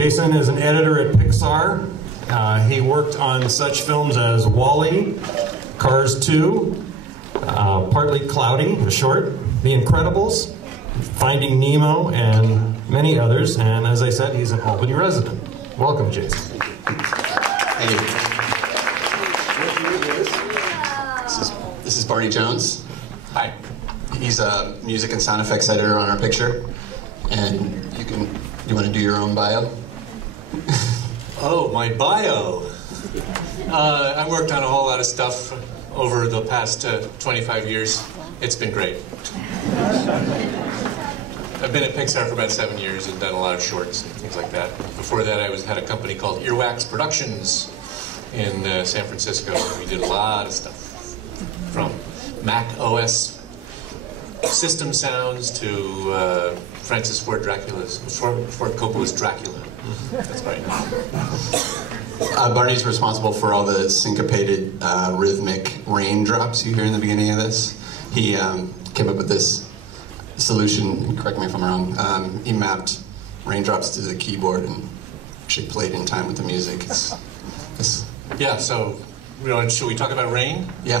Jason is an editor at Pixar. He worked on such films as WALL-E, Cars 2, Partly Cloudy, the short, The Incredibles, Finding Nemo, and many others. And as I said, he's an Albany resident. Welcome, Jason. Hey. This is Barney Jones. Hi. He's a music and sound effects editor on our picture. And you want to do your own bio? Oh, my bio. I worked on a whole lot of stuff over the past 25 years. It's been great. I've been at Pixar for about 7 years and done a lot of shorts and things like that. Before that, I had a company called Earwax Productions in San Francisco. We did a lot of stuff, from Mac OS system sounds to Francis Ford Coppola's Dracula. That's right. Barney's responsible for all the syncopated rhythmic raindrops you hear in the beginning of this. He came up with this solution, correct me if I'm wrong. He mapped raindrops to the keyboard and actually played in time with the music. Yeah, so should we talk about rain? Yeah.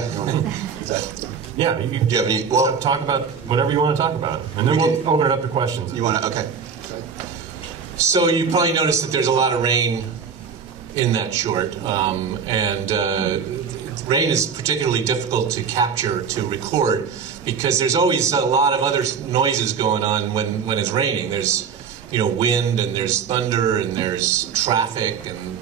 Yeah, do you have any? Well, talk about whatever you want to talk about, and then we'll open it up to questions. You want to? Okay. So you probably noticed that there's a lot of rain in that short, rain is particularly difficult to capture, to record, because there's always a lot of other noises going on when it's raining. There's, wind, and there's thunder, and there's traffic, and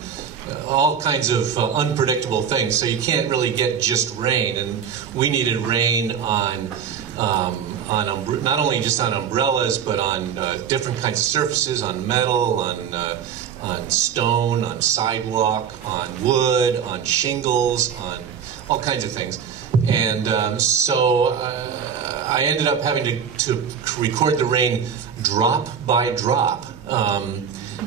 all kinds of unpredictable things. So you can't really get just rain, and we needed rain on not only just on umbrellas, but on different kinds of surfaces, on metal, on stone, on sidewalk, on wood, on shingles, on all kinds of things. And so I ended up having to record the rain drop by drop,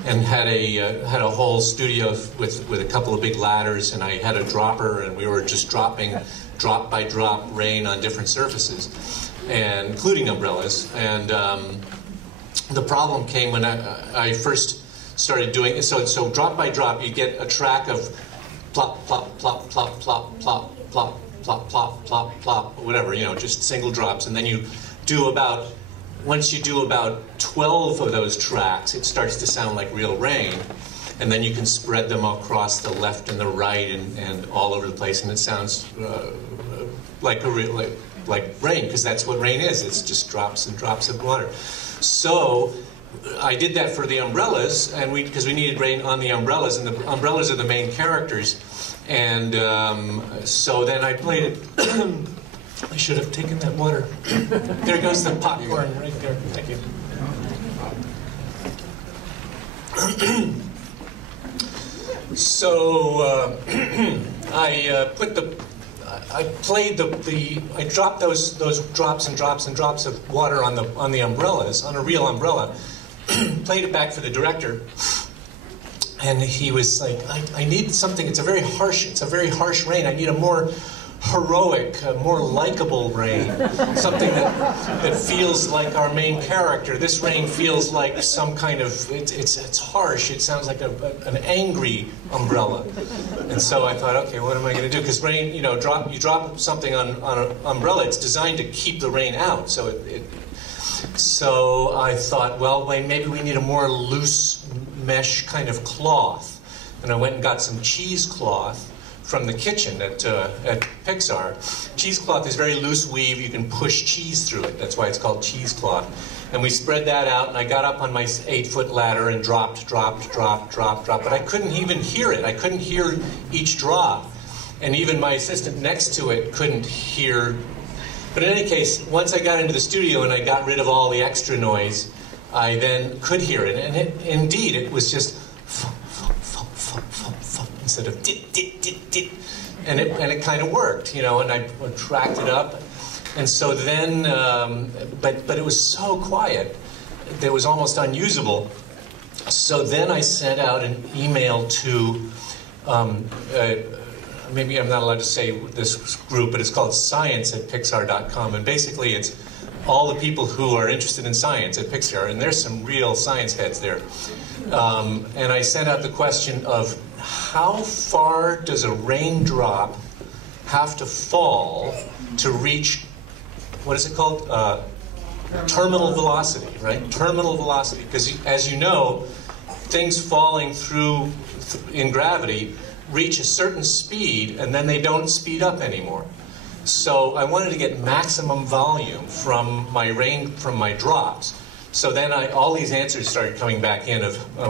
and had a whole studio with a couple of big ladders, and I had a dropper, and we were just dropping drop by drop rain on different surfaces, and including umbrellas. And the problem came when I first started doing it. So drop by drop, you get a track of plop, plop, plop, plop, plop, plop, plop, plop, plop, plop, plop, whatever, just single drops. And then once you do about 12 of those tracks, it starts to sound like real rain. And then you can spread them across the left and the right and all over the place, and it sounds like rain, because that's what rain is. It's just drops and drops of water. So I did that for the umbrellas, and because we needed rain on the umbrellas, and the umbrellas are the main characters. And so then I played it. I should have taken that water. There goes the popcorn right there. Thank you. So I dropped those drops and drops and drops of water on the umbrellas, on a real umbrella. Played it back for the director, and he was like, I need something. It's a very harsh rain. I need a more heroic, more likable rain, something that feels like our main character. This rain feels like some kind of, it's harsh. It sounds like an angry umbrella. And so I thought, okay, what am I going to do? Because rain, you drop something on an umbrella, it's designed to keep the rain out. So so I thought, well, maybe we need a more loose mesh kind of cloth. And I went and got some cheesecloth from the kitchen at Pixar. Cheesecloth is very loose weave. You can push cheese through it. That's why it's called cheesecloth. And we spread that out, and I got up on my 8-foot ladder and dropped. But I couldn't even hear it. I couldn't hear each drop. And even my assistant next to it couldn't hear. But in any case, once I got into the studio and I got rid of all the extra noise, I then could hear it. And indeed, it was just instead of dit, dit, dit, dit. And it kind of worked, and I tracked it up. And so then, but it was so quiet that it was almost unusable. So then I sent out an email to, maybe I'm not allowed to say this group, but it's called science@pixar.com. And basically it's all the people who are interested in science at Pixar, and there's some real science heads there. And I sent out the question of how far does a raindrop have to fall to reach, what is it called? Terminal velocity, right? Terminal velocity, because as you know, things falling through in gravity reach a certain speed and then they don't speed up anymore. So I wanted to get maximum volume from my drops. So then all these answers started coming back in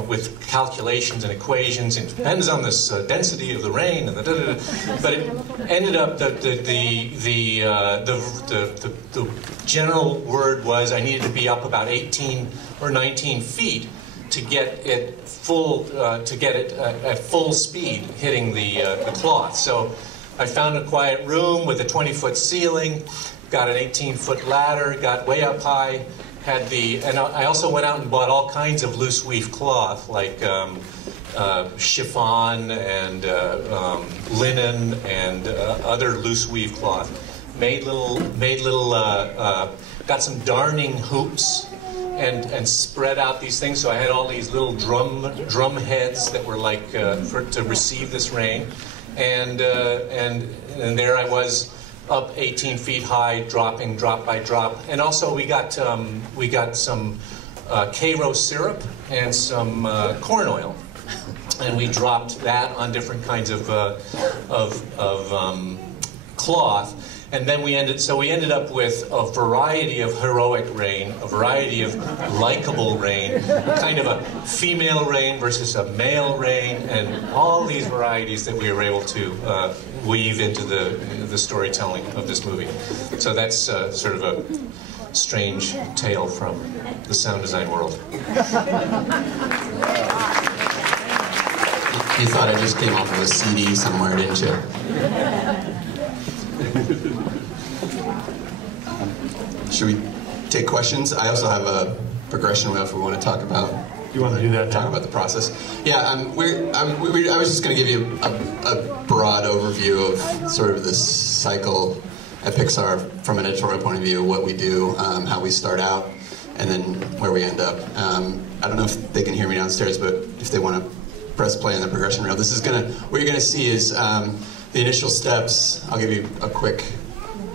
with calculations and equations, and it depends on this density of the rain, and but it ended up that the general word was I needed to be up about 18 or 19 feet to get it at full speed hitting the cloth. So I found a quiet room with a 20-foot ceiling, got an 18-foot ladder, got way up high. And I also went out and bought all kinds of loose weave cloth, like chiffon and linen and other loose weave cloth. Got some darning hoops and spread out these things. So I had all these little drum heads that were like to receive this rain, and there I was, up 18 feet high, dropping drop by drop. And also we got some Karo syrup and some corn oil, and we dropped that on different kinds of cloth. And then we ended up with a variety of heroic rain, a variety of likable rain, kind of a female rain versus a male rain, and all these varieties that we were able to weave into the storytelling of this movie. So that's sort of a strange tale from the sound design world. You thought I just came off of a CD somewhere, didn't you? Should we take questions? I also have a progression wheel if we want to talk about. You want to do that now? Talk about the process. Yeah, I was just going to give you a broad overview of sort of this cycle at Pixar from an editorial point of view, what we do, how we start out, and then where we end up. I don't know if they can hear me downstairs, but if they want to press play on the progression reel, this is what you're going to see is the initial steps. I'll give you a quick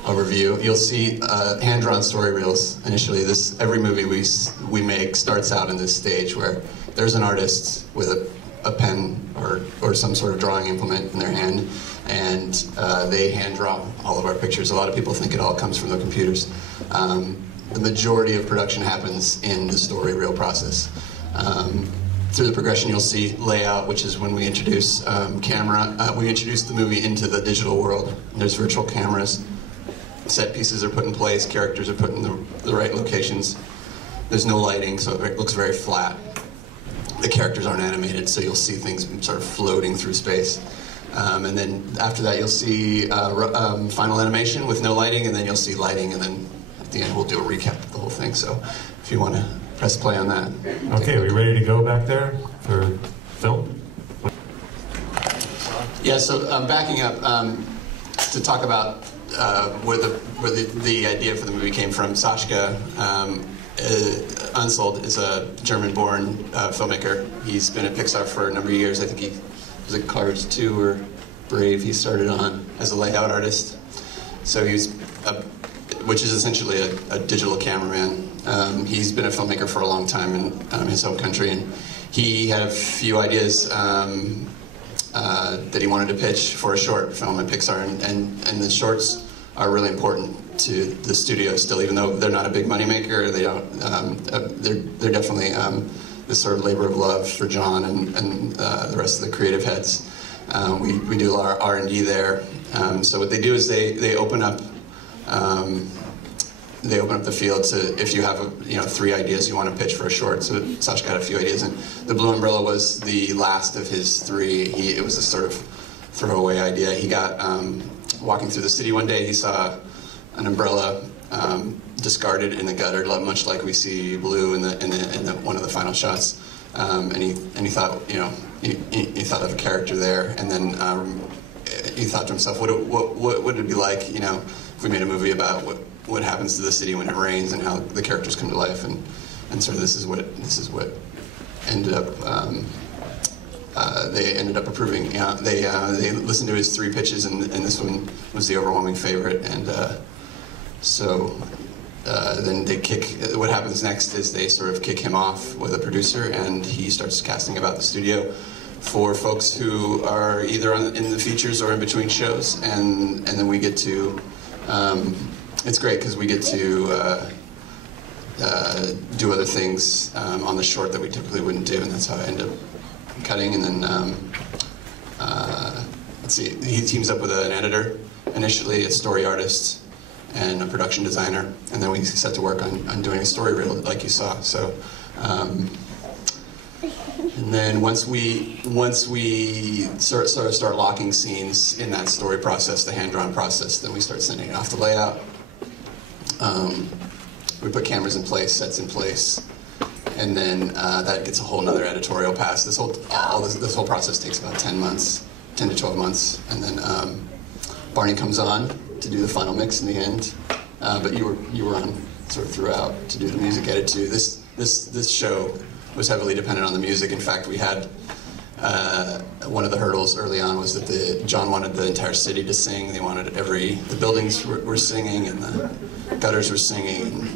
overview. You'll see hand-drawn story reels initially. Every movie we make starts out in this stage where there's an artist with a pen or some sort of drawing implement in their hand, and they hand draw all of our pictures. A lot of people think it all comes from the computers. The majority of production happens in the story reel process. Through the progression, you'll see layout, which is when we introduce camera. We introduce the movie into the digital world. There's virtual cameras. Set pieces are put in place, characters are put in the right locations. There's no lighting, so it looks very flat. The characters aren't animated, so you'll see things sort of floating through space. And then after that, you'll see final animation with no lighting, and then you'll see lighting, and then at the end, we'll do a recap of the whole thing. So if you want to press play on that. Okay, are we ready to go back there for film? Yeah, so backing up to talk about where the idea for the movie came from. Sascha Unsold is a German-born filmmaker. He's been at Pixar for a number of years. I think he was at Cars 2 or Brave. He started on as a layout artist. So which is essentially a digital cameraman. He's been a filmmaker for a long time in his home country, and he had a few ideas that he wanted to pitch for a short film at Pixar, and the shorts are really important to the studio still, even though they're not a big moneymaker. They don't. They're definitely this sort of labor of love for John and the rest of the creative heads. We do our R&D there. So what they do is they open up. They open up the field to if you have 3 ideas you want to pitch for a short. So Sascha got a few ideas, and The Blue Umbrella was the last of his 3. It was a sort of throwaway idea. He got walking through the city one day. He saw an umbrella discarded in the gutter, much like we see Blue in one of the final shots. And he thought he thought of a character there, and then he thought to himself, what would it be like if we made a movie about what happens to the city when it rains and how the characters come to life, and sort of this is what ended up they ended up approving. They listened to his 3 pitches, and this one was the overwhelming favorite. And so then they kick. What happens next is they sort of kick him off with a producer, and he starts casting about the studio for folks who are either in the features or in between shows, and then we get to. It's great because we get to do other things on the short that we typically wouldn't do, and that's how I end up cutting. And then let's see, he teams up with an editor initially, a story artist, and a production designer, and then we set to work on doing a story reel like you saw. So, and then once we sort of start locking scenes in that story process, the hand-drawn process, then we start sending it off to layout. We put cameras in place, sets in place, and then that gets a whole nother editorial pass. This whole process takes about 10 to 12 months, and then Barney comes on to do the final mix in the end. But you were on sort of throughout to do the music edit too. This show was heavily dependent on the music. In fact, we had one of the hurdles early on was that John wanted the entire city to sing. They wanted the buildings were singing, and the gutters were singing.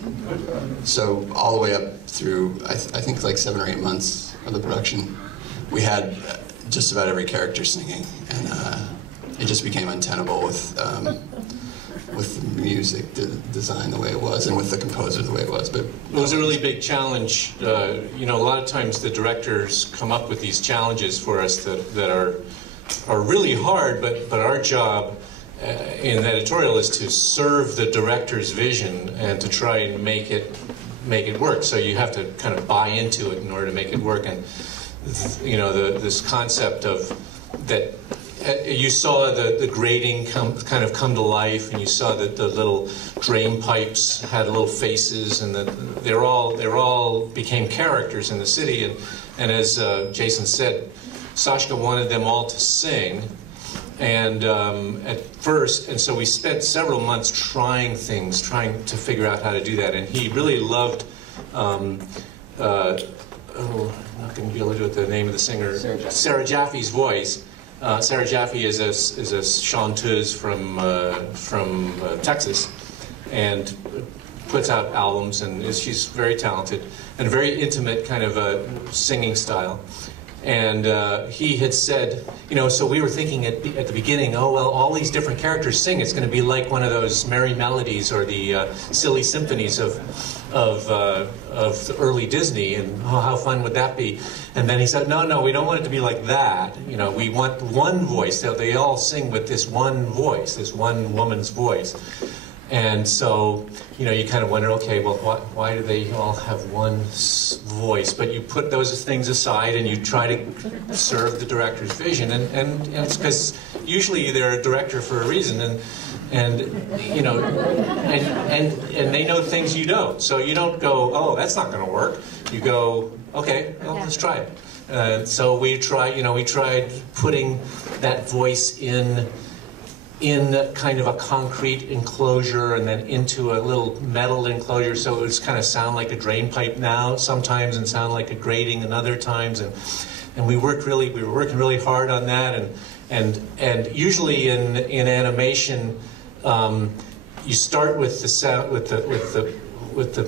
So all the way up through, I think like 7 or 8 months of the production, we had just about every character singing, and it just became untenable with the music design the way it was, and with the composer the way it was. But it was a really big challenge. You know, a lot of times the directors come up with these challenges for us that are really hard, but our job in editorial is to serve the director's vision and to try and make it work. So you have to kind of buy into it in order to make it work. And you know, this concept of that. You saw the grating kind of come to life, and you saw that the little drain pipes had little faces, and that they all became characters in the city. And as Jason said, Sacha wanted them all to sing, and at first, and so we spent several months trying to figure out how to do that. And he really loved. I'm not going to be able to do it. The name of the singer, Sarah Jaffe's voice. Sarah Jaffe is a chanteuse from Texas, and puts out albums, and she's very talented and a very intimate kind of a singing style. And he had said, you know, so we were thinking at the beginning, oh well, all these different characters sing. It's going to be like one of those merry melodies or the silly symphonies of the early Disney, and oh, how fun would that be? And then he said, no, we don't want it to be like that. You know, we want one voice. They all sing with this one voice, this one woman's voice. And so, you know, you kind of wonder, okay, well, why do they all have one voice? But you put those things aside and you try to serve the director's vision. And it's because usually they're a director for a reason, and you know, and they know things you don't. So you don't go, oh, that's not going to work. You go, okay, well, let's try it. So we tried putting that voice in kind of a concrete enclosure, and then into a little metal enclosure, so it would kind of sound like a drain pipe now sometimes, and sound like a grating and other times, and we were working really hard on that, and usually in animation, you start with the sound, with the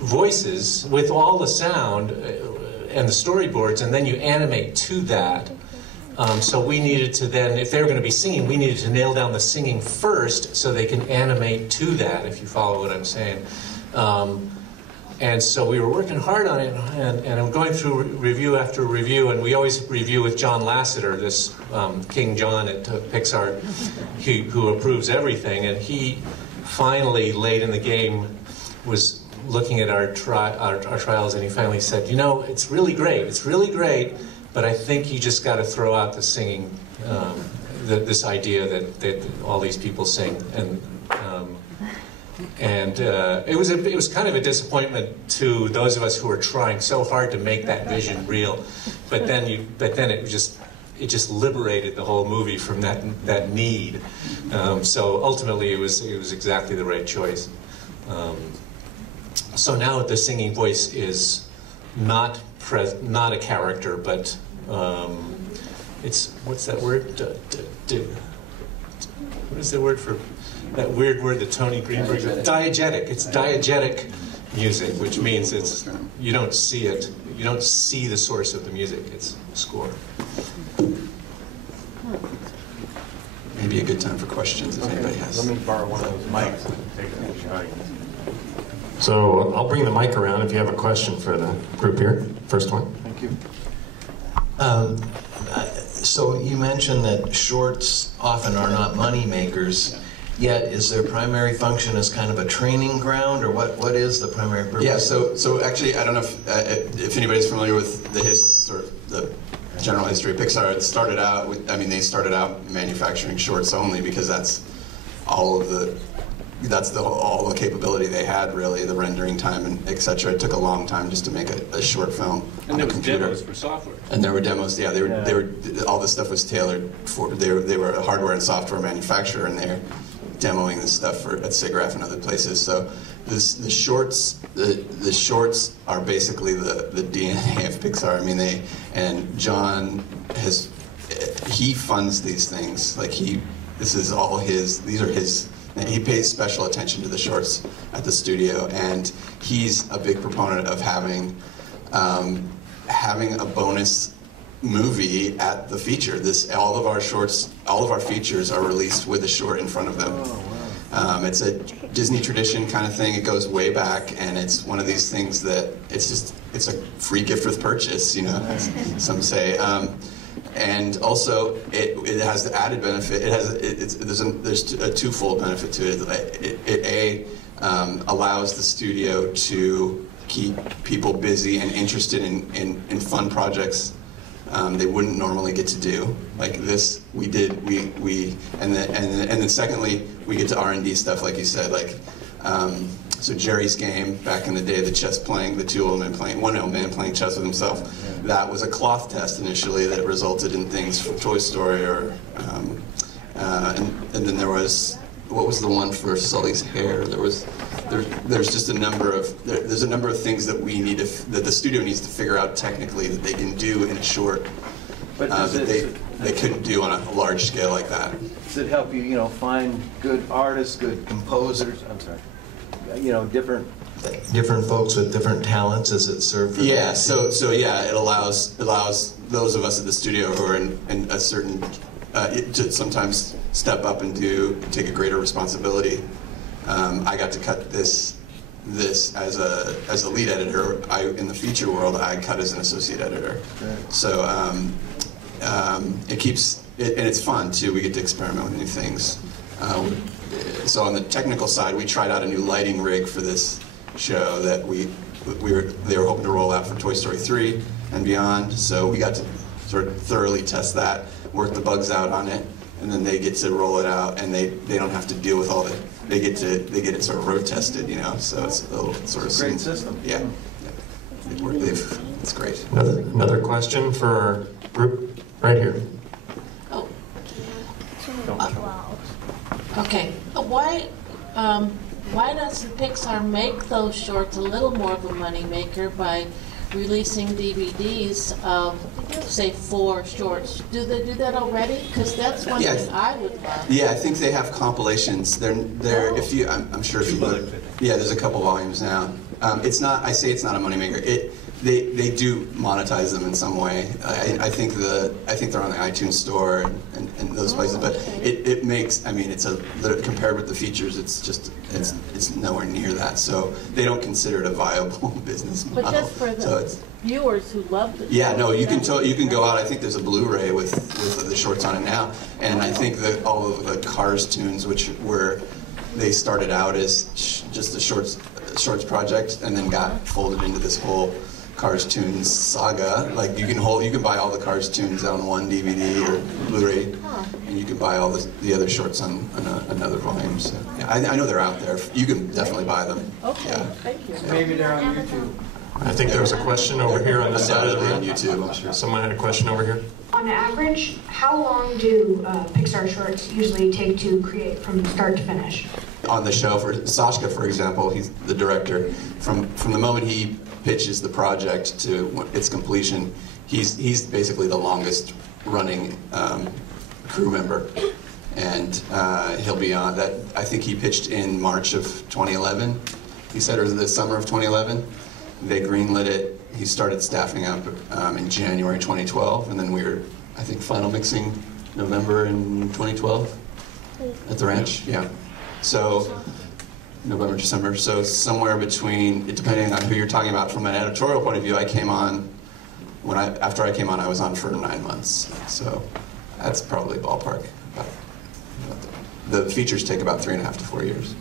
voices, with all the sound and the storyboards, and then you animate to that. So we needed to then, if they were going to be singing, we needed to nail down the singing first so they can animate to that, if you follow what I'm saying. And so we were working hard on it, and I'm going through review after review, and we always review with John Lasseter, this King John at Pixar, who approves everything, and he finally, late in the game, was looking at our trials, and he finally said, you know, it's really great, but I think you just got to throw out the singing, this idea that all these people sing, and it was kind of a disappointment to those of us who were trying so hard to make that vision real, but then it just liberated the whole movie from that need. So ultimately, it was exactly the right choice. So now the singing voice is not not a character, but it's, what's that word? What is the word for that weird word that Tony Greenberg? Diegetic. It's diegetic music, which means it's, you don't see it, you don't see the source of the music, it's score. Maybe a good time for questions if anybody has. Let me borrow one of those mics. So I'll bring the mic around if you have a question for the group here. First one. Thank you. So you mentioned that shorts often are not money makers, yet is their primary function as kind of a training ground, or what is the primary purpose? Yeah, so actually, I don't know if anybody's familiar with the general history of Pixar. It started out with, they started out manufacturing shorts only because that's all the capability they had, really, the rendering time and etc. It took a long time just to make a short film and on there a was computer. demos for software. And there were demos. Yeah, they were all this stuff was tailored for. They were a hardware and software manufacturer, and they're demoing this stuff at SIGGRAPH and other places. So the shorts are basically the DNA of Pixar. And John he funds these things. These are his. He pays special attention to the shorts at the studio, and he's a big proponent of having a bonus movie at the feature. All of our features are released with a short in front of them. Oh, wow. It's a Disney tradition kind of thing. It goes way back, and it's one of these things that it's a free gift with purchase, as some say. And also, it has the added benefit. There's a twofold benefit to it. It allows the studio to keep people busy and interested in fun projects they wouldn't normally get to do. Like this, we did. And then secondly, we get to R&D stuff, like you said, So Jerry's Game, back in the day, the two old men playing, one old man playing chess with himself, that was a cloth test initially that resulted in things from Toy Story, and then there was, what was the one for Sully's hair? There's just a number of things that that the studio needs to figure out technically that they can do in a short, But they couldn't do on a large scale like that. Does it help you, find good artists, good composers? I'm sorry. Different folks with different talents. Does it serve for Yeah, that? so yeah, it allows those of us at the studio who are in a certain to sometimes step up and take a greater responsibility. I got to cut this as a lead editor. In the feature world, I cut as an associate editor. Right. So it keeps it, and it's fun too. We get to experiment with new things. So on the technical side, we tried out a new lighting rig for this show that they were hoping to roll out for Toy Story 3 and beyond. So we got to sort of thoroughly test that, work the bugs out on it, and then they get to roll it out, and they don't have to deal with all the. They get it sort of road tested, So it's a little sort of Great system. Yeah, it's great. Another question for our group right here. Oh. Okay. Why doesn't Pixar make those shorts a little more of a moneymaker by releasing DVDs of, say, 4 shorts? Do they do that already? Because that's one thing I would love. Yeah, I think they have compilations. If you, I'm sure if you look, yeah, there's a couple volumes now. It's not. I say it's not a moneymaker. They do monetize them in some way. I think they're on the iTunes store and those places. But it makes. Compared with the features, it's nowhere near that. So they don't consider it a viable business model. But just for the viewers who love the yeah, no, you can go out. I think there's a Blu-ray with the shorts on it now, and I think that all of the Cars tunes, which they started out as just a shorts project, and then got folded into this whole Cars tunes saga. Like you can buy all the Cars tunes on one DVD or Blu-ray, and you can buy all the other shorts on another volume. So yeah, I know they're out there. You can definitely buy them. Okay, yeah. thank you. Maybe they're on YouTube. I think there was a question over here on the side of the room. on YouTube, I'm sure. Someone had a question over here. On average, how long do Pixar shorts usually take to create from start to finish? On the show, for Sashka, for example, he's the director. From the moment he pitches the project to its completion, he's basically the longest running crew member, and he'll be on that. I think he pitched in March of 2011. He said it was the summer of 2011. They greenlit it. He started staffing up in January 2012, and then we were, I think, final mixing November in 2012 at the ranch. Yeah. So November, December. So somewhere between, depending on who you're talking about, from an editorial point of view, I came on after I came on, I was on for 9 months. So that's probably ballpark. The features take about 3.5 to 4 years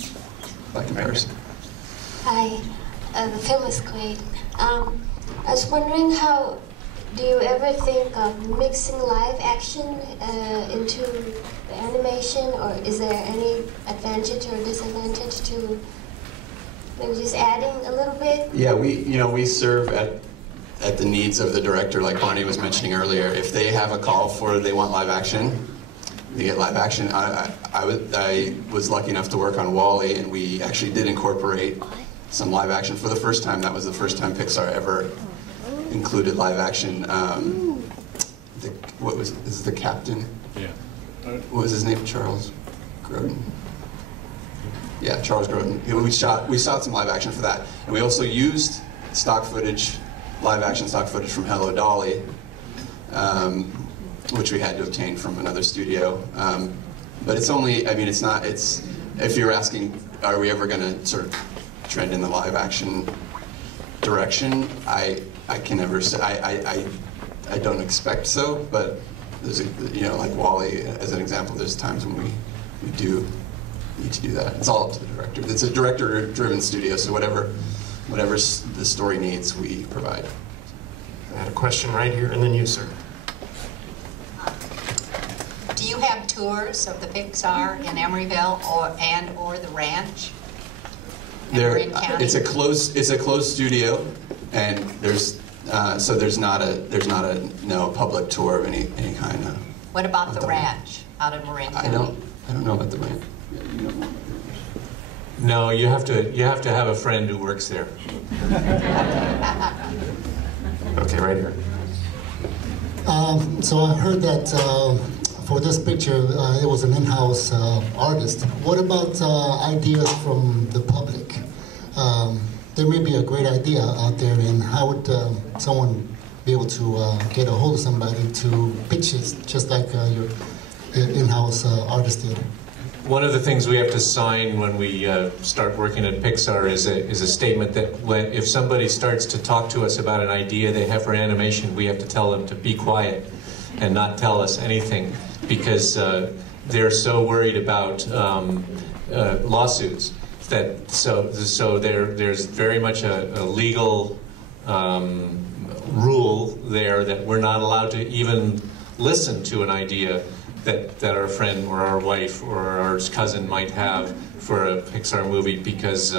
by comparison. Hi, the film is great. I was wondering, how do you ever think of mixing live action into the animation, or is there any advantage or disadvantage to maybe just adding a little bit? Yeah, we serve at the needs of the director, like Barney was mentioning earlier. If they have a call for they want live action, they get live action. I was lucky enough to work on WALL-E, and we actually did incorporate some live action for the first time. That was the first time Pixar ever included live action. This is the captain? Yeah. What was his name? Charles Grodin. Yeah, Charles Grodin. We shot some live action for that, and we also used stock footage, live action stock footage from Hello Dolly, which we had to obtain from another studio. But it's only, I mean, it's not, it's, if you're asking, are we ever going to sort of trend in the live action direction, I can never say, I don't expect so, but there's like WALL-E as an example, there's times when we do need to do that. It's all up to the director. It's a director-driven studio, so whatever the story needs, we provide. I had a question right here, and then you, sir. Do you have tours of the Pixar in Emeryville or the ranch? It's a closed studio, and there's not a public tour of any kind of. What about the ranch out in Marin County? I don't know about the ranch. Yeah, you know more. No, you have to have a friend who works there. Okay, right here. So I heard that for this picture, it was an in-house artist. What about ideas from the public? There may be a great idea out there, and how would someone be able to get a hold of somebody to pitch it, just like your in-house artist did? One of the things we have to sign when we start working at Pixar is a statement that if somebody starts to talk to us about an idea they have for animation, we have to tell them to be quiet and not tell us anything, because they're so worried about lawsuits that there's very much a legal rule there that we're not allowed to even listen to an idea that our friend or our wife or our cousin might have for a Pixar movie, because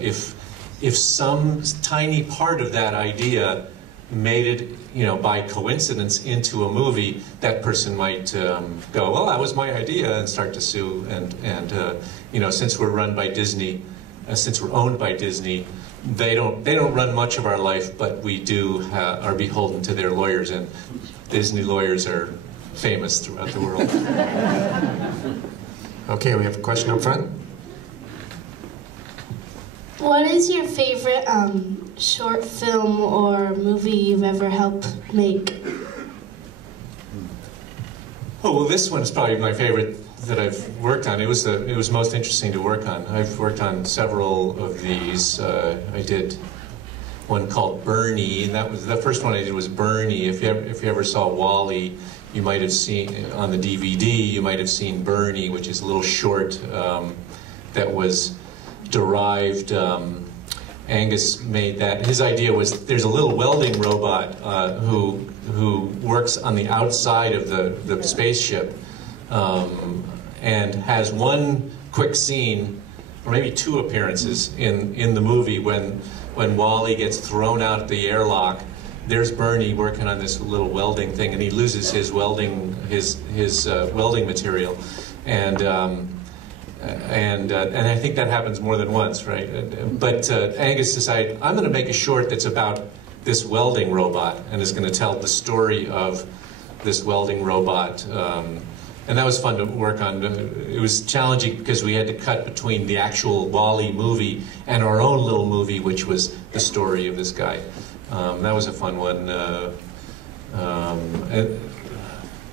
if some tiny part of that idea made it, by coincidence into a movie, that person might go, well, that was my idea, and start to sue. And since we're run by Disney, since we're owned by Disney, they don't run much of our life, but we are beholden to their lawyers, and Disney lawyers are famous throughout the world. Okay, we have a question up front. What is your favorite short film or movie you've ever helped make? Oh, well, this one is probably my favorite that I've worked on. It was most interesting to work on. I've worked on several of these. I did one called Bernie, and that was the first one I did was Bernie. If you ever saw WALL-E, you might have seen on the DVD. You might have seen Bernie, which is a little short that was derived. Angus made that. His idea was there's a little welding robot who works on the outside of the spaceship and has one quick scene, or maybe two appearances in the movie when when Wally gets thrown out the airlock, there's Bernie working on this little welding thing, and he loses his welding welding material, and I think that happens more than once, right? But Angus decided, I'm going to make a short that's about this welding robot, and is going to tell the story of this welding robot. And that was fun to work on. It was challenging because we had to cut between the actual Wall-E movie and our own little movie, which was the story of this guy. That was a fun one.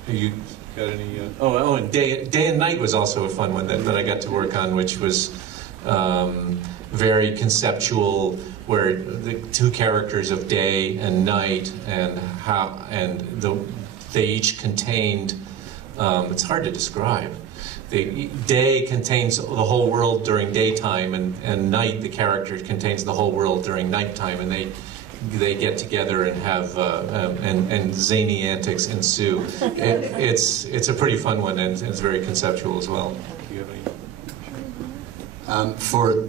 You got any? And Day and Night was also a fun one that I got to work on, which was very conceptual, where the two characters of Day and Night they each contained. It's hard to describe. Day contains the whole world during daytime, and Night, the character, contains the whole world during nighttime, and they get together and have and zany antics ensue. It's a pretty fun one, and it's very conceptual as well. Do you have any? For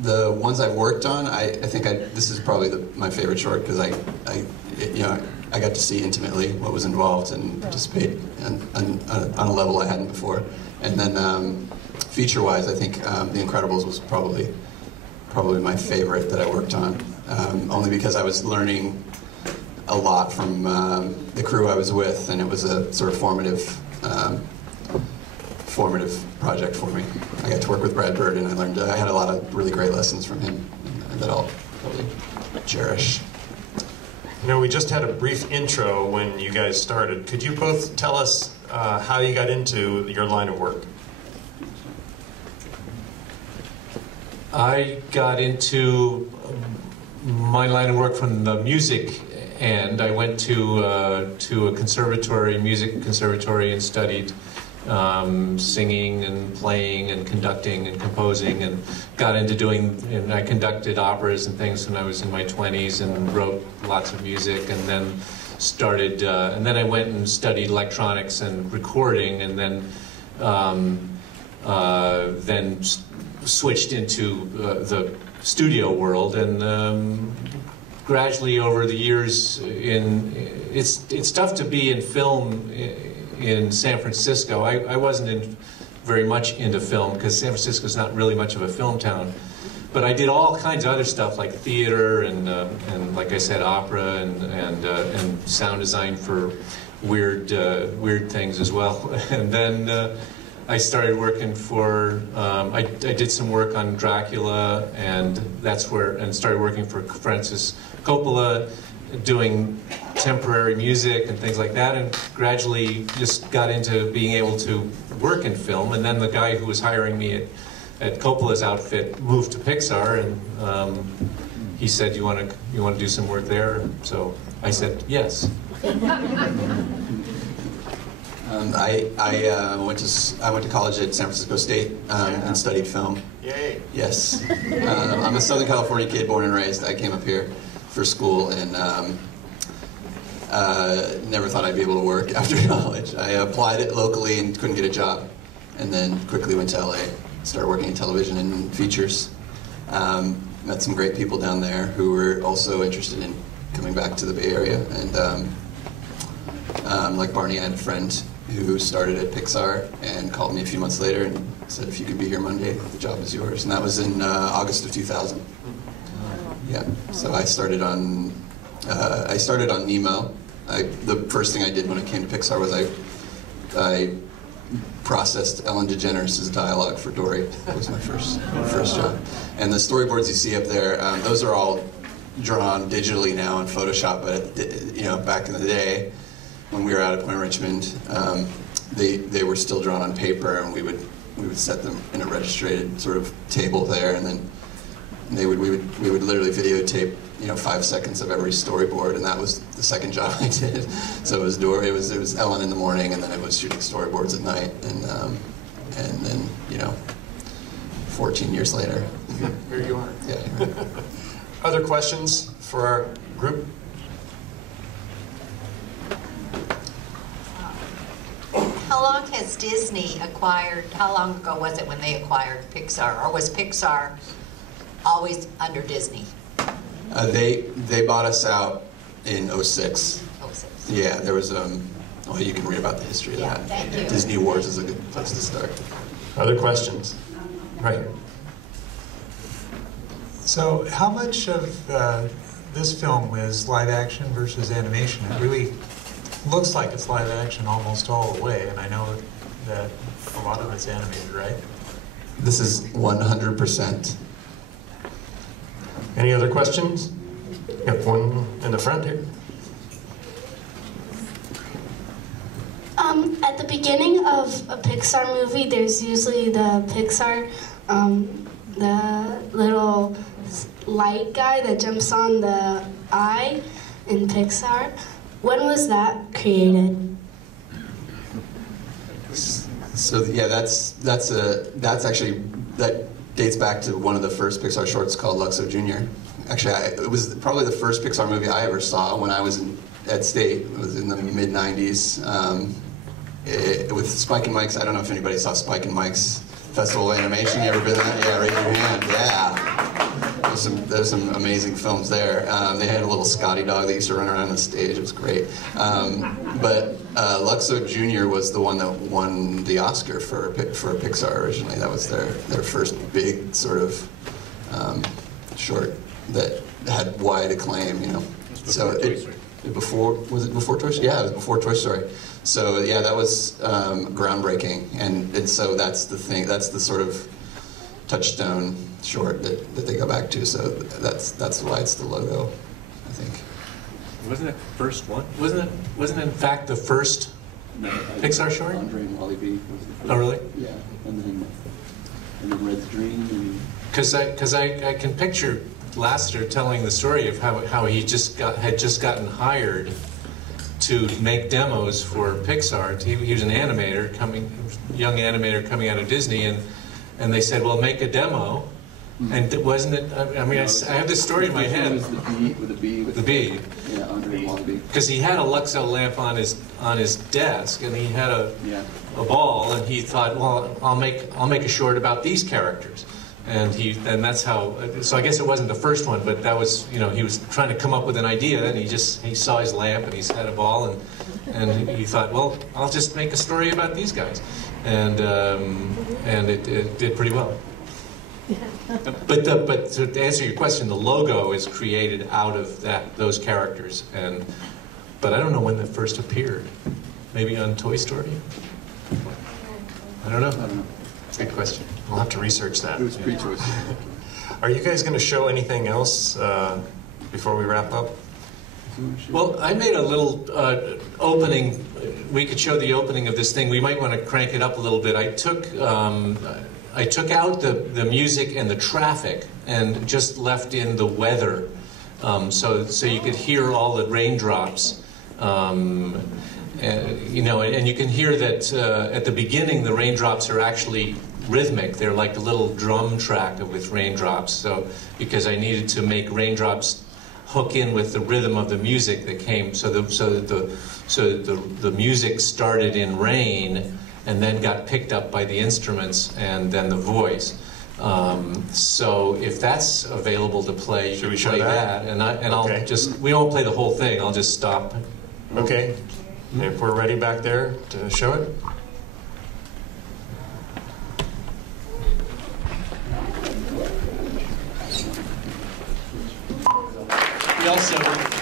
the ones I've worked on, I think this is probably my favorite short, because I got to see intimately what was involved and participate on a level I hadn't before. And then feature-wise, I think The Incredibles was probably my favorite that I worked on, only because I was learning a lot from the crew I was with, and it was a sort of formative project for me. I got to work with Brad Bird, and I had a lot of really great lessons from him that I'll probably cherish. You know, we just had a brief intro when you guys started. Could you both tell us how you got into your line of work? I got into my line of work from the music end. I went to a conservatory, music conservatory, and studied singing and playing and conducting and composing, and got into and I conducted operas and things when I was in my 20s, and wrote lots of music, and then started, and then I went and studied electronics and recording, and then switched into the studio world, and gradually over the years, it's tough to be in film in San Francisco. I wasn't very much into film, because San Francisco's not really much of a film town. But I did all kinds of other stuff, like theater and like I said, opera and sound design for weird things as well. And then I started working for. I did some work on Dracula, and started working for Francis Coppola, doing temporary music and things like that, and gradually just got into being able to work in film. And then the guy who was hiring me at Coppola's outfit moved to Pixar, and he said, "You want to do some work there?" So I said yes. I went to college at San Francisco State and studied film. Yay! Yes, I'm a Southern California kid, born and raised. I came up here for school, and never thought I'd be able to work after college. I applied it locally and couldn't get a job, and then quickly went to LA, started working in television and features. Met some great people down there who were also interested in coming back to the Bay Area, and like Barney, I had a friend who started at Pixar and called me a few months later and said, "If you could be here Monday, the job is yours." And that was in August of 2000. Yeah, so I started on Nemo. The first thing I did when it came to Pixar was I processed Ellen DeGeneres' dialogue for Dory. That was my first job. And the storyboards you see up there, those are all drawn digitally now in Photoshop. But back in the day, when we were out at Point Richmond, they were still drawn on paper, and we would set them in a registrated sort of table there, and then we would literally videotape 5 seconds of every storyboard, and that was the second job I did. So it was Dory, it was Ellen in the morning, and then it was shooting storyboards at night, and then 14 years later, here you are. Yeah. Other questions for our group? How long has Disney acquired, how long ago was it when they acquired Pixar? Or was Pixar always under Disney? They bought us out in '06. '06. Yeah, there was well, you can read about the history of that. Thank you. Disney Wars is a good place to start. Other questions? Right. So how much of this film is live action versus animation? It really looks like it's live action almost all the way, and I know that a lot of it's animated, right? This is 100%. Any other questions? Got one in the front here. At the beginning of a Pixar movie, there's usually the Pixar, the little light guy that jumps on the eye in Pixar. When was that created? So yeah, that dates back to one of the first Pixar shorts called Luxo Jr. Actually, it was probably the first Pixar movie I ever saw when I was at State. It was in the mid '90s with Spike and Mike's. I don't know if anybody saw Spike and Mike's Festival of Animation. You ever been there? Yeah, raise your hand. Yeah. There's some amazing films there. They had a little Scotty dog that used to run around the stage. It was great. But Luxo Jr. was the one that won the Oscar for Pixar originally. That was their first big sort of short that had wide acclaim. You know. So was it before Toy Story? Yeah, it was before Toy Story. So yeah, that was groundbreaking, and so that's the thing. That's the sort of touchstone short that they go back to. So that's why it's the logo, I think. Wasn't it the first one? Wasn't it in fact the first Pixar short? Andre and Wally B. was the first. Oh really? Yeah, and then Red's Dream. Because I can picture Lasseter telling the story of how he had just gotten hired to make demos for Pixar. He was an animator, young animator coming out of Disney, and they said, well, make a demo. And wasn't it, I mean, I have this story in my head. It was the bee. The bee. Yeah, Andre and Wally B. Because he had a Luxo lamp on his desk, and he had a ball, and he thought, well, I'll make a short about these characters. And that's how. So I guess it wasn't the first one, but that was, you know, he was trying to come up with an idea, and he saw his lamp, and he had a ball, and he thought, well, I'll just make a story about these guys, and it did pretty well. But to answer your question, the logo is created out of those characters, but I don't know when that first appeared. Maybe on Toy Story. I don't know. Good question. We'll have to research that. It was pre-Toy Story. Are you guys going to show anything else before we wrap up? Well, I made a little opening. We could show the opening of this thing. We might want to crank it up a little bit. I took out the music and the traffic and just left in the weather, so you could hear all the raindrops. You know, and you can hear that at the beginning the raindrops are actually rhythmic. They're like a little drum track with raindrops. So because I needed to make raindrops hook in with the rhythm of the music that came, so the music started in rain and then got picked up by the instruments and then the voice. So if that's available to play, should we play show that? And I'll we won't play the whole thing. I'll just stop. Okay. If we're ready back there to show it.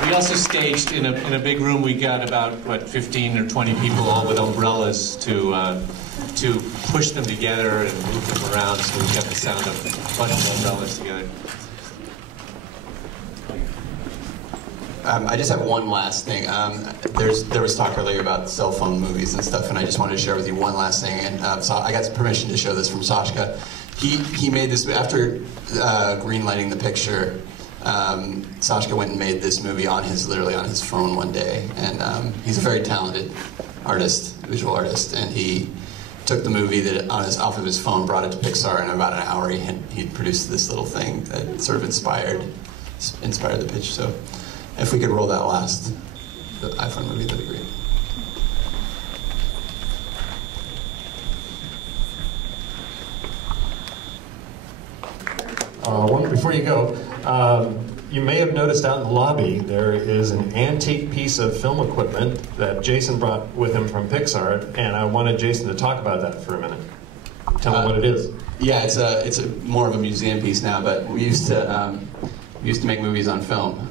We also staged in a big room. We got about 15 or 20 people, all with umbrellas to push them together and move them around. So we got the sound of a bunch of umbrellas together. I just have one last thing. There was talk earlier about cell phone movies and stuff, and I just wanted to share with you one last thing. And so I got permission to show this from Sashka. He made this after greenlighting the picture. Sashka went and made this movie literally on his phone one day, and he's a very talented artist, visual artist, and he took the movie off of his phone, brought it to Pixar, and in about an hour he produced this little thing that sort of inspired the pitch. So if we could roll that last iPhone movie, that'd be great. One before you go, you may have noticed out in the lobby, there is an antique piece of film equipment that Jason brought with him from Pixar, and I wanted Jason to talk about that for a minute. Tell me what it is. Yeah, it's more of a museum piece now, but we used to make movies on film,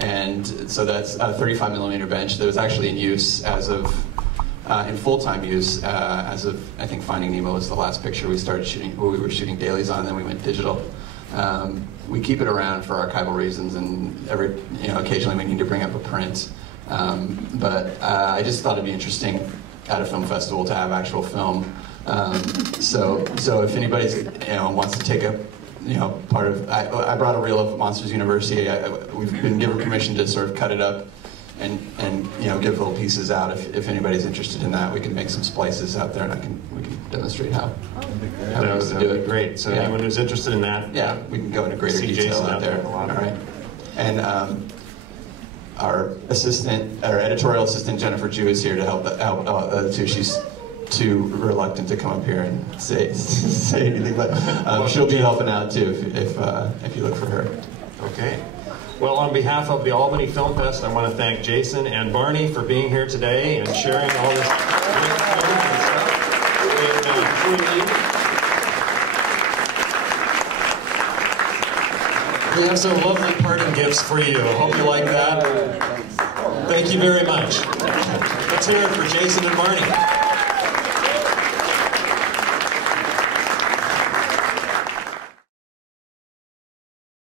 and so that's a 35 millimeter bench that was actually in use as of in full-time use as of, I think, Finding Nemo was the last picture we started shooting. Well, we were shooting dailies on, then we went digital. We keep it around for archival reasons, and occasionally we need to bring up a print. But I just thought it'd be interesting at a film festival to have actual film. So if anybody's wants to take a part of, I brought a reel of Monsters University. We've been given permission to sort of cut it up and give little pieces out. If anybody's interested in that, we can make some splices out there, and we can demonstrate how That would be great. So yeah. anyone who's interested in that, yeah, we can go into greater see detail Jason out there. a lot. All right, and our editorial assistant Jennifer Jew is here to help the two. She's too reluctant to come up here and say anything, but she'll be helping out too if you look for her. Okay. Well, on behalf of the Albany Film Fest, I want to thank Jason and Barney for being here today and sharing all this great film and stuff. We have some lovely parting gifts for you. I hope you like that. Thank you very much. Let's hear it for Jason and Barney.